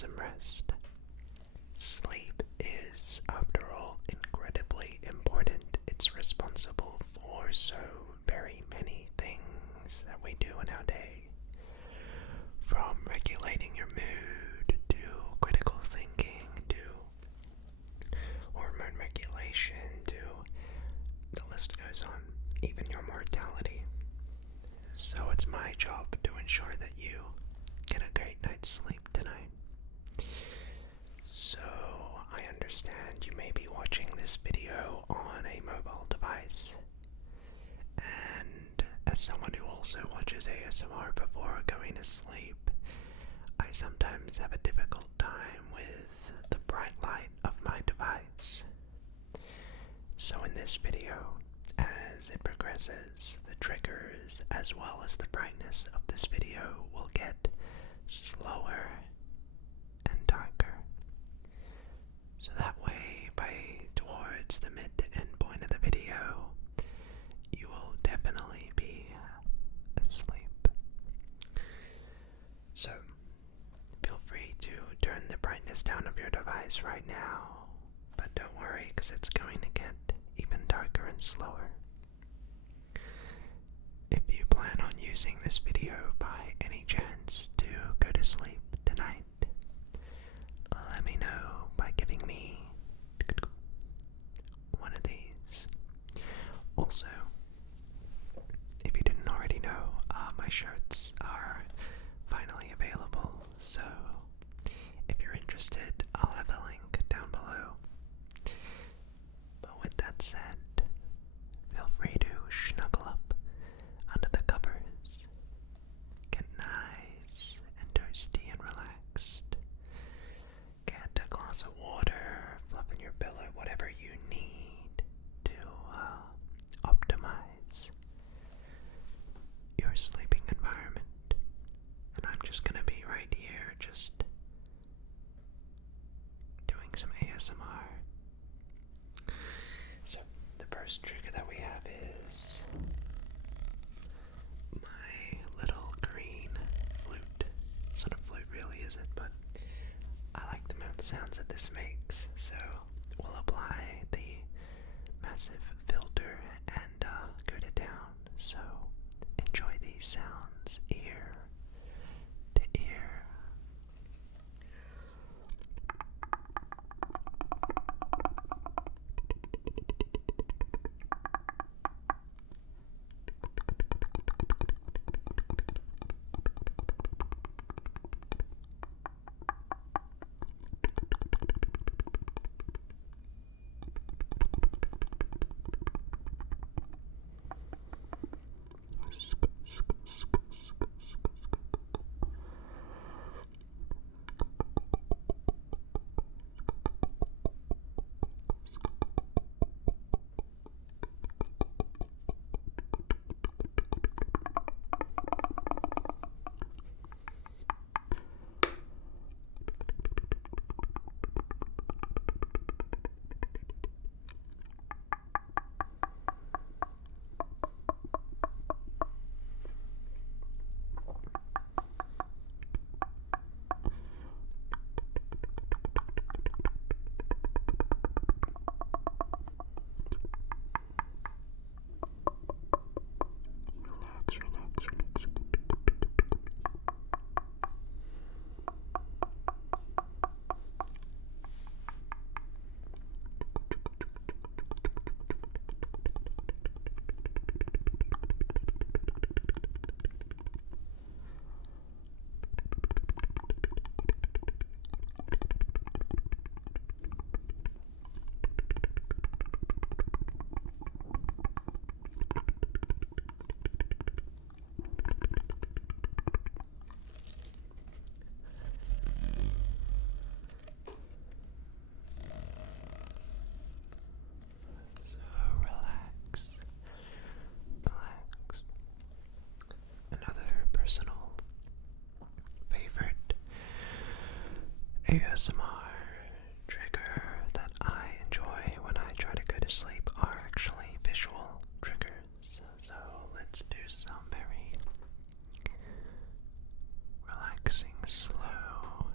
some rest. Sleep is, after all, incredibly important. It's responsible for so very many things that we do in our day. From regulating your mood, to critical thinking, to hormone regulation, to the list goes on, even your mortality. So it's my job to ensure that you get a great night's sleep tonight. So I understand you may be watching this video on a mobile device, and as someone who also watches ASMR before going to sleep, I sometimes have a difficult time with the bright light of my device. So in this video, as it progresses, the triggers as well as the brightness of this video will get slower and darker. So that way, by towards the mid to end point of the video, you will definitely be asleep. So, feel free to turn the brightness down of your device right now, but don't worry, because it's going to get even darker and slower. If you plan on using this video by any chance to go to sleep tonight, let me know by giving me one of these. Also, if you didn't already know, my shirts are finally available, so if you're interested, I'll have a link down below. But with that said, feel free to snuggle up under the covers, get nice and toasty and relaxed, get a glass of water, fluff in your pillow, whatever you need to optimize your sleeping environment. And I'm just gonna be right here, just doing some ASMR. So, the first trigger that we have is my little green flute. It's not a flute really, is it? But I like the mouth sounds that this makes, so we'll apply the massive filter and good it down. So enjoy these sounds ear to ear. ASMR trigger that I enjoy when I try to go to sleep are actually visual triggers. So let's do some very relaxing, slow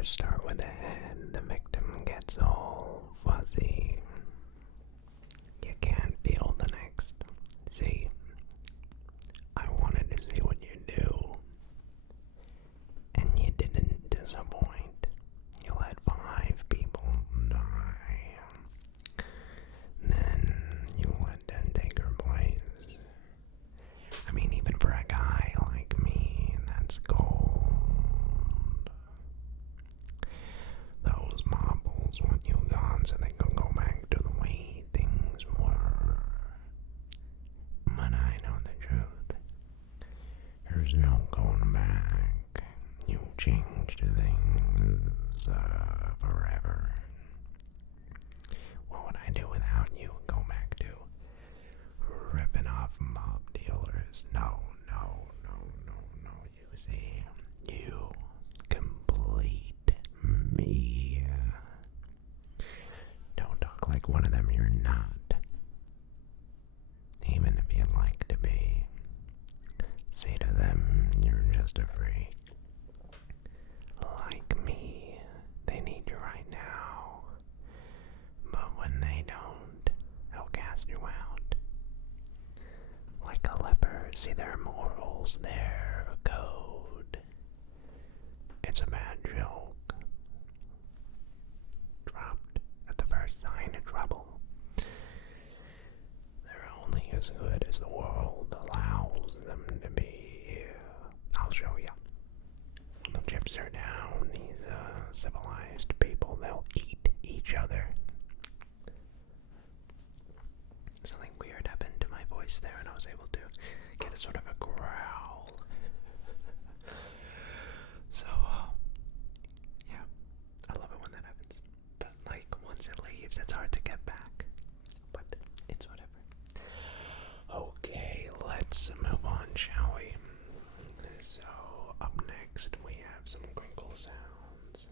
never start with the head. The victim gets all fuzzy. You can't feel the next. See, I wanted to see what you do, and you didn't disappoint. You let 5 people die. Then you let them take your place. I mean, even for a guy like me, that's gold. Those marbles want you gone so they can go back to the way things were. But I know the truth. There's no going back. You changed things forever. What would I do without you? Go back to ripping off mob dealers? No, no, no, no, no. You see, you complete me. Don't talk like one of them you're not. Even if you'd like to be. Say to them, you're just a freak. Like me, they need you right now. But when they don't, they'll cast you out. Like a leper, see their morals, their code. It's a bad joke. Dropped at the first sign of trouble. They're only as good as the world allows them to be. I'll show you. The chips are down. These civilized people, they'll eat each other. Something weird happened to my voice there, and I was able to get a sort of a growl. So, yeah, I love it when that happens. But, like, once it leaves, it's hard to get back. But it's whatever. Okay, let's move on, shall we? So, up next, we have some Wrinkle sounds.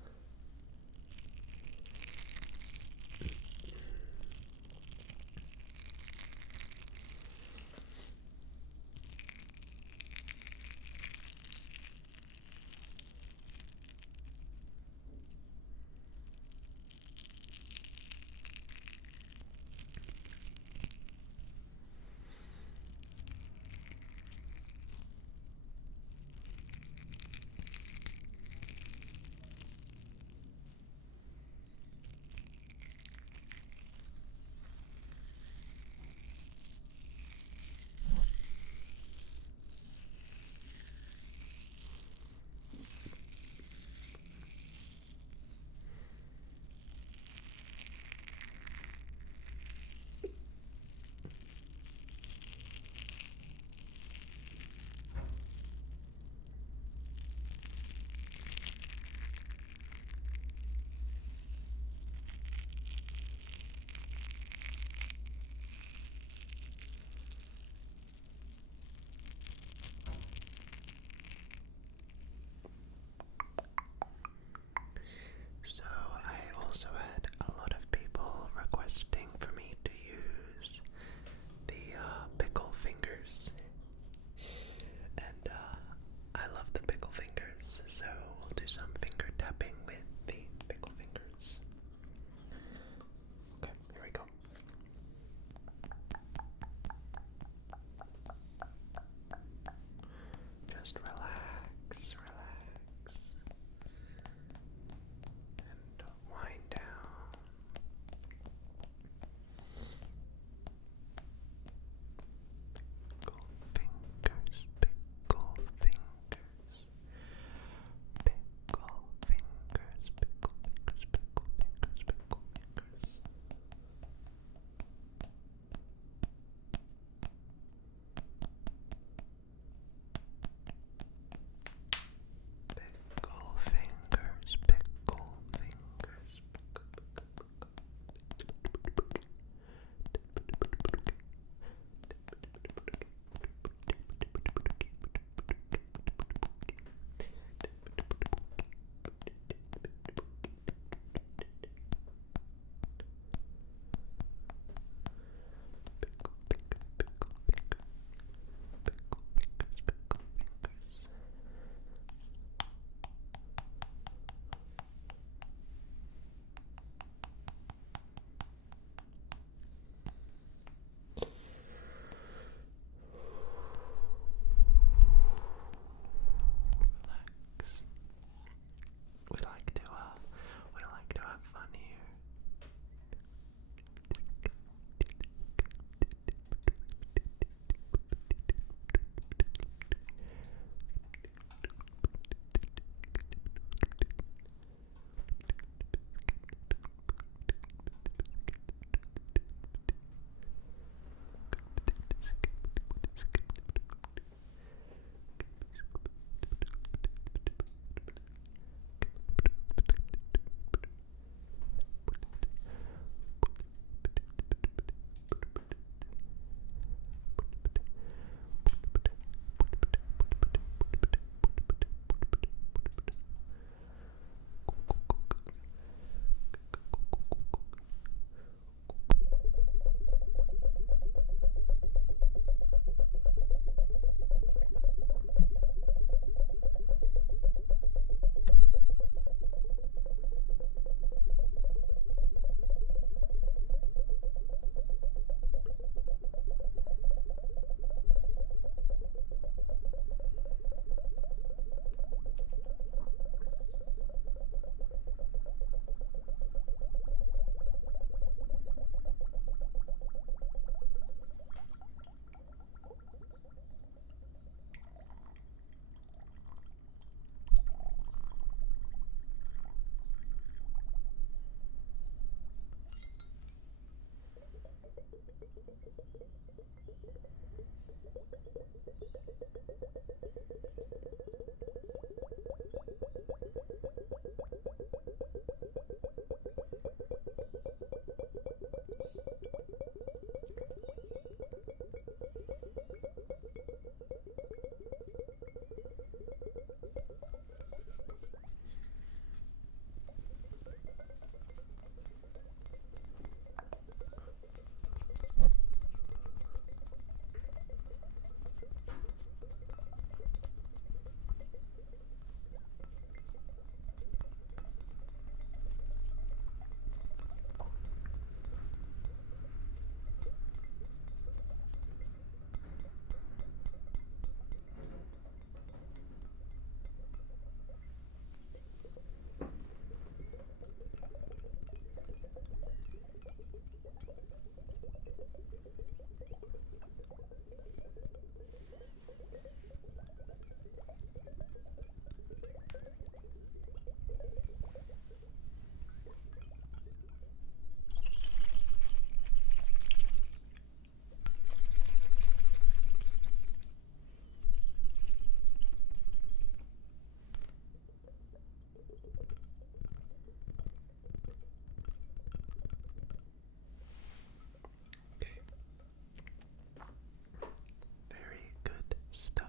Very good stuff.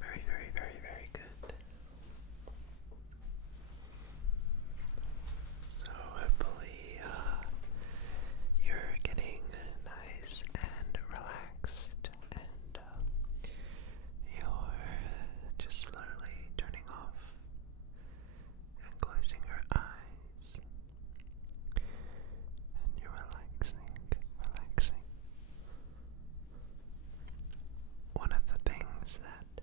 Very, very, very, very good. So hopefully you're getting nice and relaxed, and you're just slowly turning off and closing your eyes, and you're relaxing. One of the things that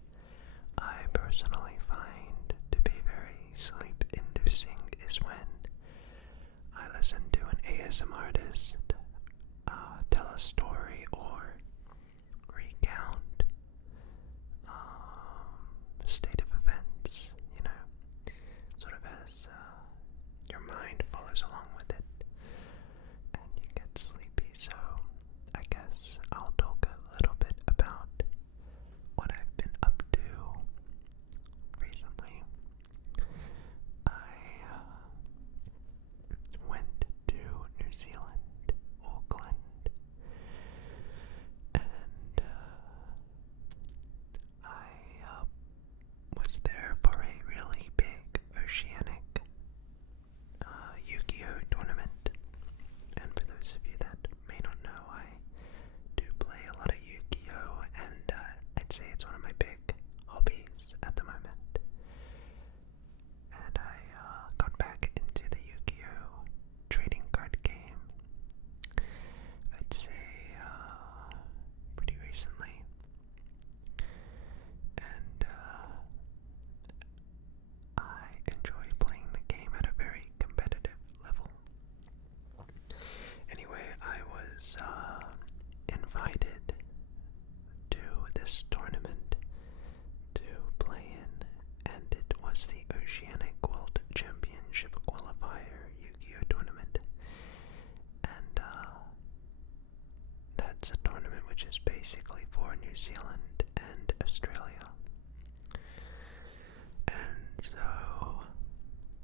I personally find to be very sleep-inducing is when I listen to an ASMR artist tell a story or recount state of events, sort of as your mind follows along with it and you get sleepy. So I guess I'll talk a little bit about what I've been up to recently. I went to New Zealand, Auckland, and I was there for a really big oceanic Yu-Gi-Oh tournament. And for those of you that may not know, I do play a lot of Yu-Gi-Oh, and I'd say it's one of my big hobbies at the moment. And I got back into the Yu-Gi-Oh trading card game, I'd say pretty recently. And I enjoy playing the game at a very competitive level. Anyway, I was invited to this tournament to play in, and it was the Oceanic World Championship Qualifier Yu-Gi-Oh tournament. And that's a tournament which is basically for New Zealand and Australia. And so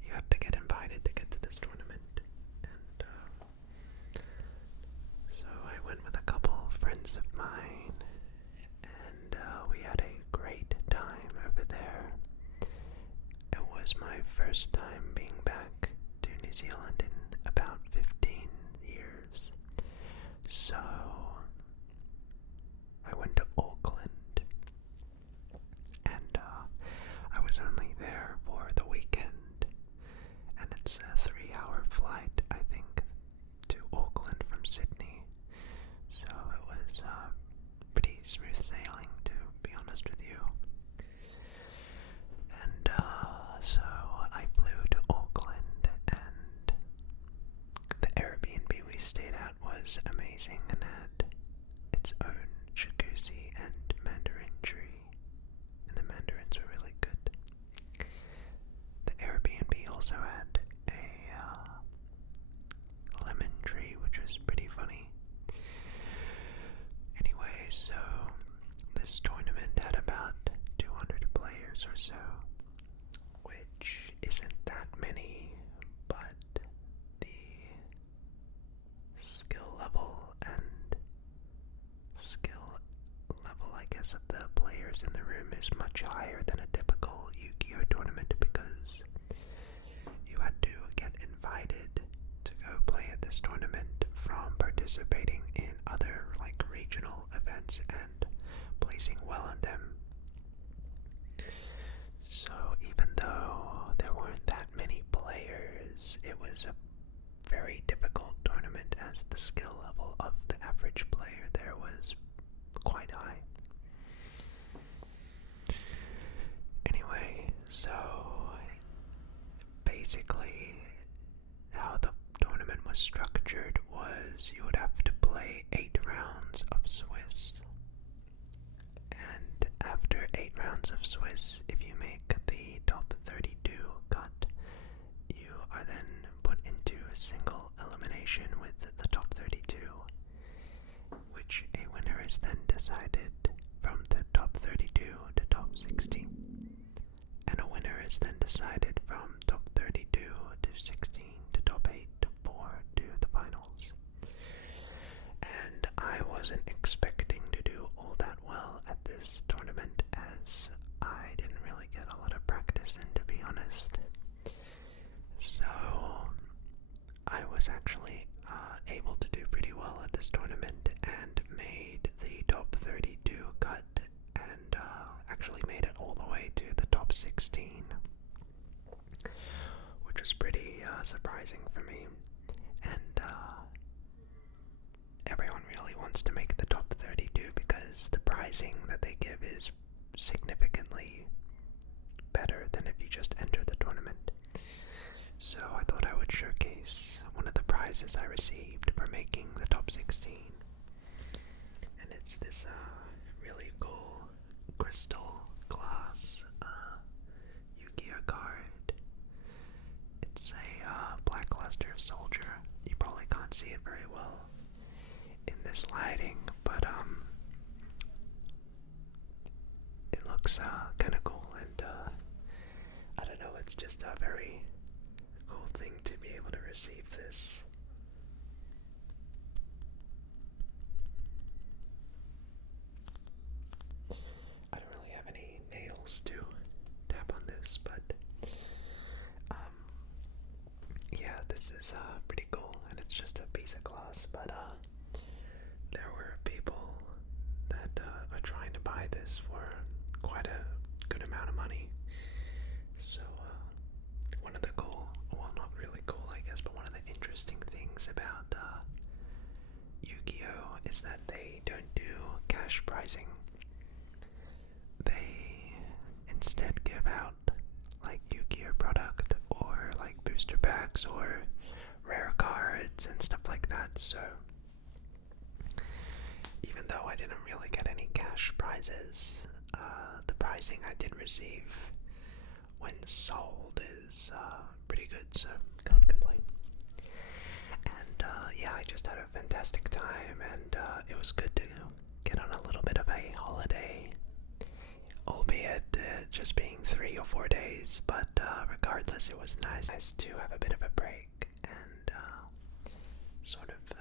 you have to get invited to get to this tournament. And so I went with a couple friends of mine, and we had a great time over there. It was my first time being back to New Zealand in about 15 years. So I went to Auckland, and I was only there for the weekend, and it's a 3-hour flight, I think, to Auckland from Sydney. So it was pretty smooth sailing, to be honest with you. And so I flew to Auckland, and the players or so, which isn't that many, but the skill level, I guess, of the players in the room is much higher than a typical Yu-Gi-Oh tournament, because you had to get invited to go play at this tournament from participating in other like regional events and placing well in them. So even though there weren't that many players, it was a very difficult tournament, as the skill level of the average player there was quite high. Anyway, so basically how the tournament was structured was you would have to play 8 rounds of Swiss. And after 8 rounds of Swiss, if you make the top 32 cut, you are then put into a single elimination with the top 32, which a winner is then decided from the top 32 to top 16. And a winner is then decided from top 32 to 16 to top 8 to 4 to the finals. And I wasn't expecting to do all that well at this tournament, as I didn't really get a lot of practice in, to be honest. So I was actually able to do pretty well at this tournament and made the top 32 cut, and actually made it all the way to the top 16, which was pretty surprising for me. And everyone really wants to make the top 32 because the pricing that they give is significantly better than if you just enter the tournament. So I thought I would showcase one of the prizes I received for making the top 16. And it's this really cool crystal glass Yu-Gi-Oh card. It's a Blackluster Soldier. You probably can't see it very well in this lighting, but it looks kind of cool, and I don't know, it's just a very cool thing to be able to receive this. I don't really have any nails to tap on this, but yeah, this is pretty cool, and it's just a piece of glass, but there were people that are trying to buy this for quite a good amount of money. So one of the cool, well, not really cool I guess, but one of the interesting things about Yu-Gi-Oh is that they don't do cash pricing. They instead give out like Yu-Gi-Oh product, or like booster packs, or rare cards and stuff like that. So even though I didn't really get any cash prizes, the pricing I did receive when sold is pretty good, so can't complain. And yeah, I just had a fantastic time, and it was good to get on a little bit of a holiday, albeit just being 3 or 4 days, but regardless, it was nice to have a bit of a break and sort of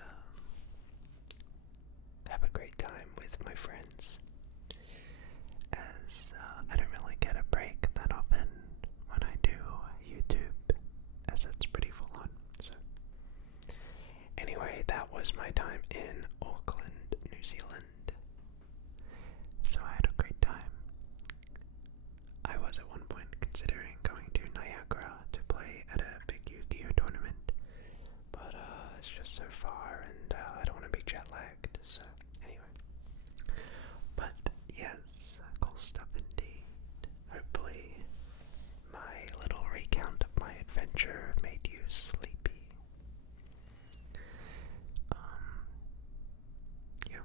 have a great time with my friends, as I don't really get a break that often when I do YouTube, as it's pretty full on. So anyway, that was my time in Auckland, New Zealand. So I had a great time. I was at one point considering going to Niagara to play at a big Yu-Gi-Oh tournament, but it's just so far, and I don't want to be jet lagged, so anyway. But yes, cool stuff indeed. Hopefully my little recount of my adventure made you sleepy. Yeah.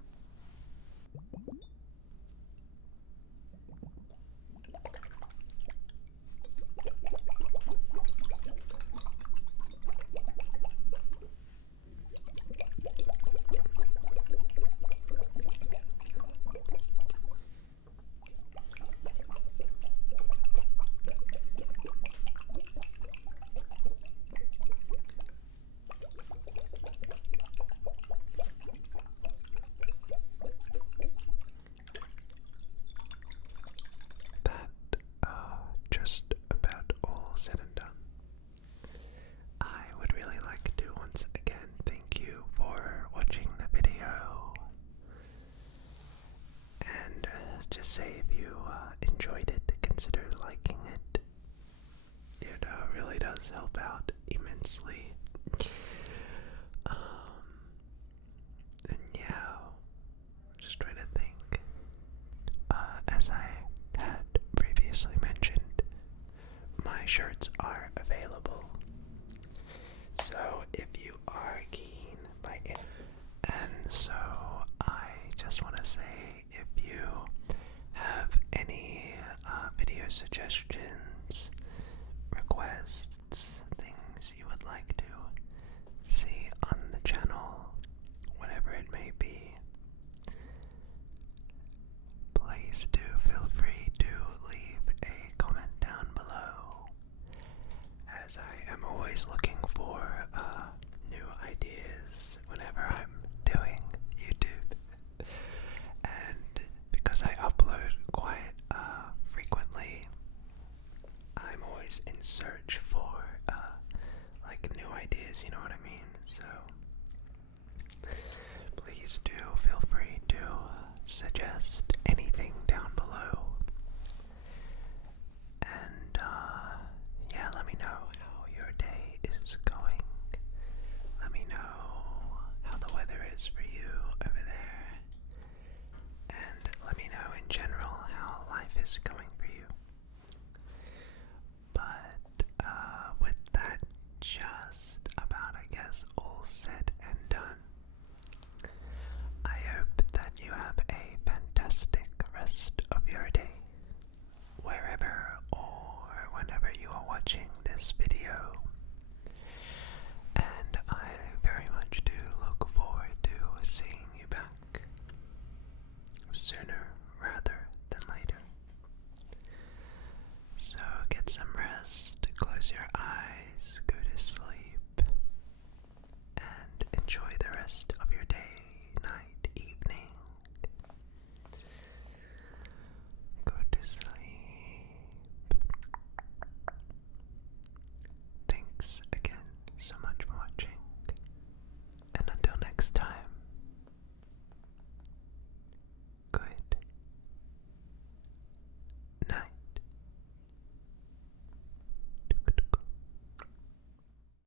say if you enjoyed it, consider liking it. It really does help out immensely. And yeah, just trying to think. As I had previously mentioned, my shirts are available. So if you are keen by it, and so I just want to say, if you have any video suggestions, requests, things you would like to see on the channel, whatever it may be, please do feel free to leave a comment down below, as I am always looking for new ideas whenever I'm doing YouTube. And because I upload quite frequently, I'm always in search for like new ideas, you know what I mean? So please do feel free to suggest anything down below. And yeah, let me know how your day is going. Let me know how the weather is for you over there. And let me know in general how life is going for you. But with that just about, I guess, all said and done, I hope that you have a fantastic rest of your day, wherever or whenever you are watching this video.